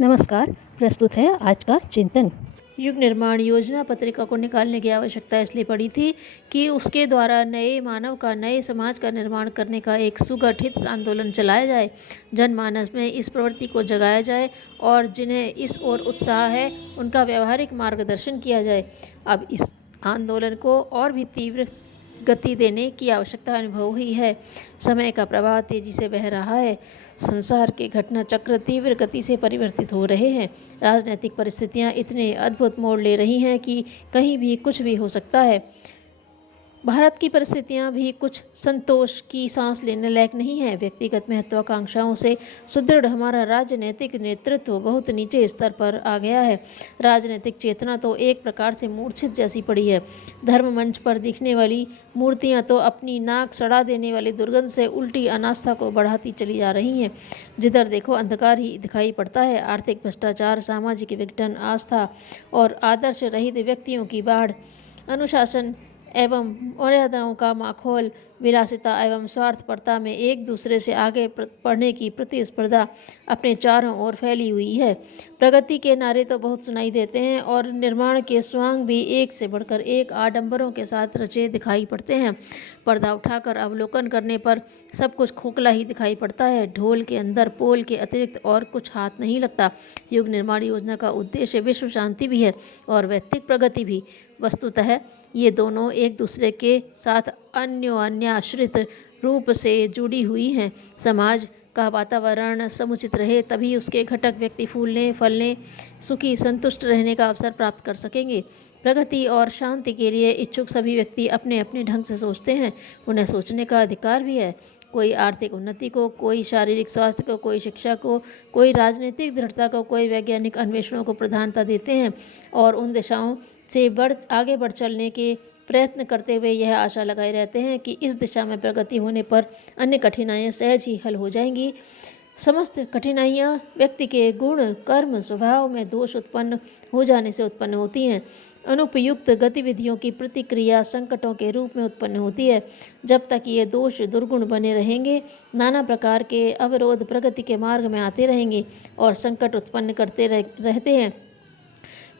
नमस्कार। प्रस्तुत है आज का चिंतन। युग निर्माण योजना पत्रिका को निकालने की आवश्यकता इसलिए पड़ी थी कि उसके द्वारा नए मानव का, नए समाज का निर्माण करने का एक सुगठित आंदोलन चलाया जाए, जनमानस में इस प्रवृत्ति को जगाया जाए और जिन्हें इस ओर उत्साह है उनका व्यावहारिक मार्गदर्शन किया जाए। अब इस आंदोलन को और भी तीव्र गति देने की आवश्यकता अनुभव हुई है। समय का प्रवाह तेजी से बह रहा है। संसार के घटना चक्र तीव्र गति से परिवर्तित हो रहे हैं। राजनीतिक परिस्थितियां इतने अद्भुत मोड़ ले रही हैं कि कहीं भी कुछ भी हो सकता है। भारत की परिस्थितियां भी कुछ संतोष की सांस लेने लायक नहीं है। व्यक्तिगत महत्वाकांक्षाओं से सुदृढ़ हमारा राजनीतिक नेतृत्व बहुत नीचे स्तर पर आ गया है। राजनीतिक चेतना तो एक प्रकार से मूर्छित जैसी पड़ी है। धर्म मंच पर दिखने वाली मूर्तियां तो अपनी नाक सड़ा देने वाली दुर्गंध से उल्टी अनास्था को बढ़ाती चली जा रही हैं। जिधर देखो अंधकार ही दिखाई पड़ता है। आर्थिक भ्रष्टाचार, सामाजिक विघटन, आस्था और आदर्श रहित व्यक्तियों की बाढ़, अनुशासन एवं मर्यादाओं का माखौल, विलासिता एवं स्वार्थपरता में एक दूसरे से आगे बढ़ने की प्रतिस्पर्धा अपने चारों ओर फैली हुई है। प्रगति के नारे तो बहुत सुनाई देते हैं और निर्माण के स्वांग भी एक से बढ़कर एक आडंबरों के साथ रचे दिखाई पड़ते हैं। पर्दा उठाकर अवलोकन करने पर सब कुछ खोखला ही दिखाई पड़ता है। ढोल के अंदर पोल के अतिरिक्त और कुछ हाथ नहीं लगता। युग निर्माण योजना का उद्देश्य विश्व शांति भी है और व्यक्तिगत प्रगति भी। वस्तुतः ये दोनों एक दूसरे के साथ अन्योन्याश्रित रूप से जुड़ी हुई हैं। समाज का वातावरण समुचित रहे तभी उसके घटक व्यक्ति फूलने, फलने, सुखी, संतुष्ट रहने का अवसर प्राप्त कर सकेंगे। प्रगति और शांति के लिए इच्छुक सभी व्यक्ति अपने अपने ढंग से सोचते हैं। उन्हें सोचने का अधिकार भी है। कोई आर्थिक उन्नति को, कोई शारीरिक स्वास्थ्य को, कोई शिक्षा को, कोई राजनीतिक दृढ़ता को, कोई वैज्ञानिक अन्वेषणों को प्रधानता देते हैं और उन दिशाओं से आगे बढ़ चलने के प्रयत्न करते हुए यह आशा लगाए रहते हैं कि इस दिशा में प्रगति होने पर अन्य कठिनाइयाँ सहज ही हल हो जाएंगी। समस्त कठिनाइयाँ व्यक्ति के गुण, कर्म, स्वभाव में दोष उत्पन्न हो जाने से उत्पन्न होती हैं। अनुपयुक्त गतिविधियों की प्रतिक्रिया संकटों के रूप में उत्पन्न होती है। जब तक ये दोष दुर्गुण बने रहेंगे, नाना प्रकार के अवरोध प्रगति के मार्ग में आते रहेंगे और संकट उत्पन्न करते रहते हैं।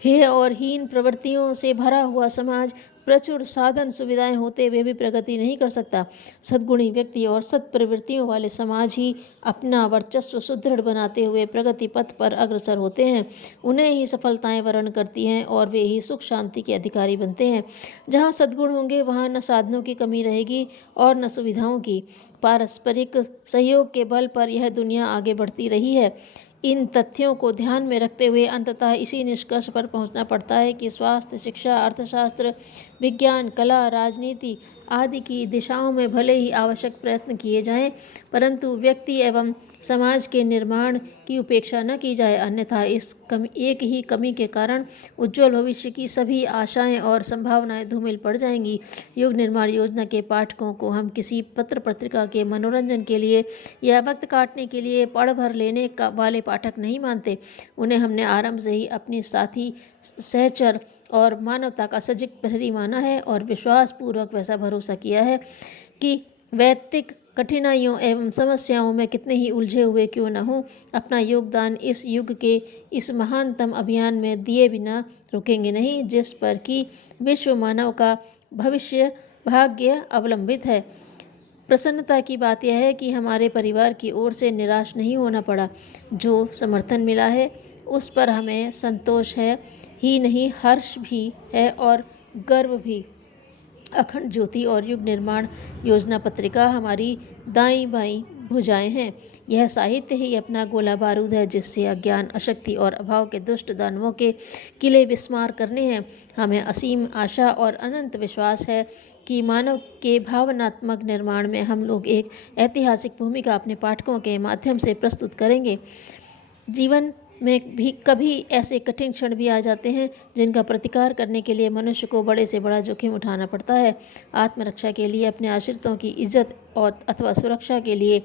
हेय और हीन प्रवृत्तियों से भरा हुआ समाज प्रचुर साधन सुविधाएं होते हुए भी प्रगति नहीं कर सकता। सद्गुणी व्यक्ति और सत्प्रवृत्तियों वाले समाज ही अपना वर्चस्व सुदृढ़ बनाते हुए प्रगति पथ पर अग्रसर होते हैं। उन्हें ही सफलताएं वर्ण करती हैं और वे ही सुख शांति के अधिकारी बनते हैं। जहाँ सद्गुण होंगे वहाँ न साधनों की कमी रहेगी और न सुविधाओं की। पारस्परिक सहयोग के बल पर यह दुनिया आगे बढ़ती रही है। इन तथ्यों को ध्यान में रखते हुए अंततः इसी निष्कर्ष पर पहुंचना पड़ता है कि स्वास्थ्य, शिक्षा, अर्थशास्त्र, विज्ञान, कला, राजनीति आदि की दिशाओं में भले ही आवश्यक प्रयत्न किए जाएं, परंतु व्यक्ति एवं समाज के निर्माण की उपेक्षा न की जाए, अन्यथा एक ही कमी के कारण उज्ज्वल भविष्य की सभी आशाएं और संभावनाएं धूमिल पड़ जाएंगी। युग निर्माण योजना के पाठकों को हम किसी पत्र पत्रिका के मनोरंजन के लिए या वक्त काटने के लिए पढ़ भर लेने वाले पाठक नहीं मानते। उन्हें हमने आरंभ से ही अपने साथी, सहचर और मानवता का सजग प्रहरी माना है और विश्वासपूर्वक वैसा भरोसा किया है कि वैयक्तिक कठिनाइयों एवं समस्याओं में कितने ही उलझे हुए क्यों न हों, अपना योगदान इस युग के इस महानतम अभियान में दिए बिना रुकेंगे नहीं, जिस पर कि विश्व मानव का भविष्य भाग्य अवलंबित है। प्रसन्नता की बात यह है कि हमारे परिवार की ओर से निराश नहीं होना पड़ा। जो समर्थन मिला है उस पर हमें संतोष है ही नहीं, हर्ष भी है और गर्व भी। अखंड ज्योति और युग निर्माण योजना पत्रिका हमारी दाईं बाईं भुजाएं हैं। यह साहित्य ही अपना गोला बारूद है जिससे अज्ञान, अशक्ति और अभाव के दुष्ट दानवों के किले विस्मार करने हैं। हमें असीम आशा और अनंत विश्वास है कि मानव के भावनात्मक निर्माण में हम लोग एक ऐतिहासिक भूमिका अपने पाठकों के माध्यम से प्रस्तुत करेंगे। जीवन में भी कभी ऐसे कठिन क्षण भी आ जाते हैं जिनका प्रतिकार करने के लिए मनुष्य को बड़े से बड़ा जोखिम उठाना पड़ता है। आत्मरक्षा के लिए, अपने आश्रितों की इज्जत और अथवा सुरक्षा के लिए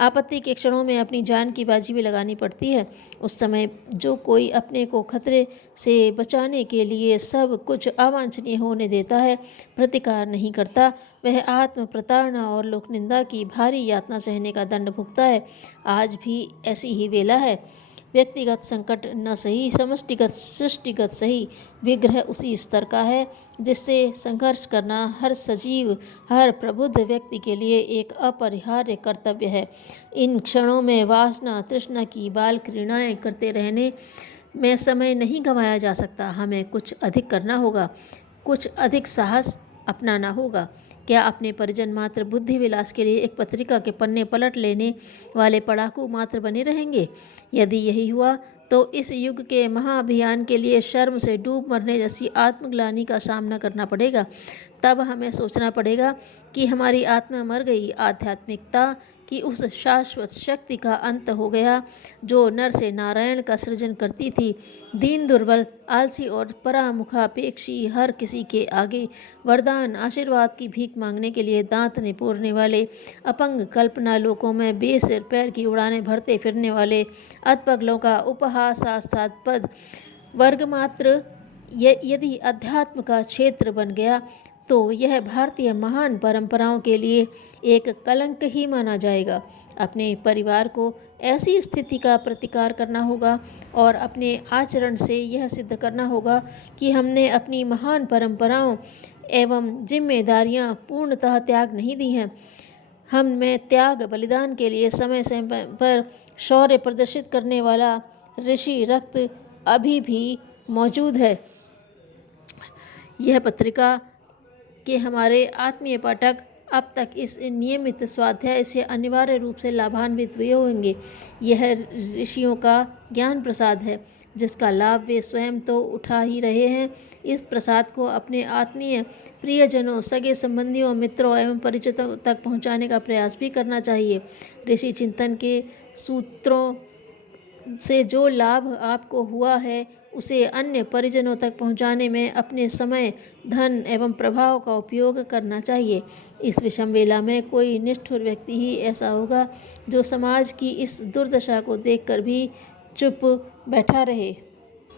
आपत्ति के क्षणों में अपनी जान की बाजी भी लगानी पड़ती है। उस समय जो कोई अपने को खतरे से बचाने के लिए सब कुछ अवांछनीय होने देता है, प्रतिकार नहीं करता, वह आत्म प्रताड़ना और लोकनिंदा की भारी यातना सहने का दंड भुगतता है। आज भी ऐसी ही वेला है। व्यक्तिगत संकट न सही, समष्टिगत सृष्टिगत सही, विग्रह उसी स्तर का है जिससे संघर्ष करना हर सजीव, हर प्रबुद्ध व्यक्ति के लिए एक अपरिहार्य कर्तव्य है। इन क्षणों में वासना तृष्णा की बाल क्रीड़ाएँ करते रहने में समय नहीं गंवाया जा सकता। हमें कुछ अधिक करना होगा, कुछ अधिक साहस अपनाना होगा। क्या अपने परिजन मात्र बुद्धि विलास के लिए एक पत्रिका के पन्ने पलट लेने वाले पढ़ाकू मात्र बने रहेंगे? यदि यही हुआ तो इस युग के महाअभियान के लिए शर्म से डूब मरने जैसी आत्मग्लानि का सामना करना पड़ेगा। तब हमें सोचना पड़ेगा कि हमारी आत्मा मर गई, आध्यात्मिकता की उस शाश्वत शक्ति का अंत हो गया जो नर से नारायण का सृजन करती थी। दीन दुर्बल, आलसी और परामुखापेक्षी हर किसी के आगे वरदान आशीर्वाद की भीख मांगने के लिए दांत निपोरने वाले, अपंग कल्पना लोकों में बेसिर पैर की उड़ानें भरते फिरने वाले अधपगलों का उपहासास्पद वर्ग मात्र यदि अध्यात्म का क्षेत्र बन गया तो यह भारतीय महान परंपराओं के लिए एक कलंक ही माना जाएगा। अपने परिवार को ऐसी स्थिति का प्रतिकार करना होगा और अपने आचरण से यह सिद्ध करना होगा कि हमने अपनी महान परंपराओं एवं जिम्मेदारियां पूर्णतः त्याग नहीं दी हैं। हम में त्याग बलिदान के लिए समय समय पर शौर्य प्रदर्शित करने वाला ऋषि रक्त अभी भी मौजूद है। यह पत्रिका के हमारे आत्मीय पाठक अब तक इस नियमित स्वाध्याय से अनिवार्य रूप से लाभान्वित हुए होंगे। यह ऋषियों का ज्ञान प्रसाद है जिसका लाभ वे स्वयं तो उठा ही रहे हैं। इस प्रसाद को अपने आत्मीय प्रियजनों, सगे संबंधियों, मित्रों एवं परिचितों तक पहुंचाने का प्रयास भी करना चाहिए। ऋषि चिंतन के सूत्रों से जो लाभ आपको हुआ है उसे अन्य परिजनों तक पहुंचाने में अपने समय, धन एवं प्रभाव का उपयोग करना चाहिए। इस विषम वेला में कोई निष्ठुर व्यक्ति ही ऐसा होगा जो समाज की इस दुर्दशा को देखकर भी चुप बैठा रहे।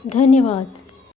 धन्यवाद।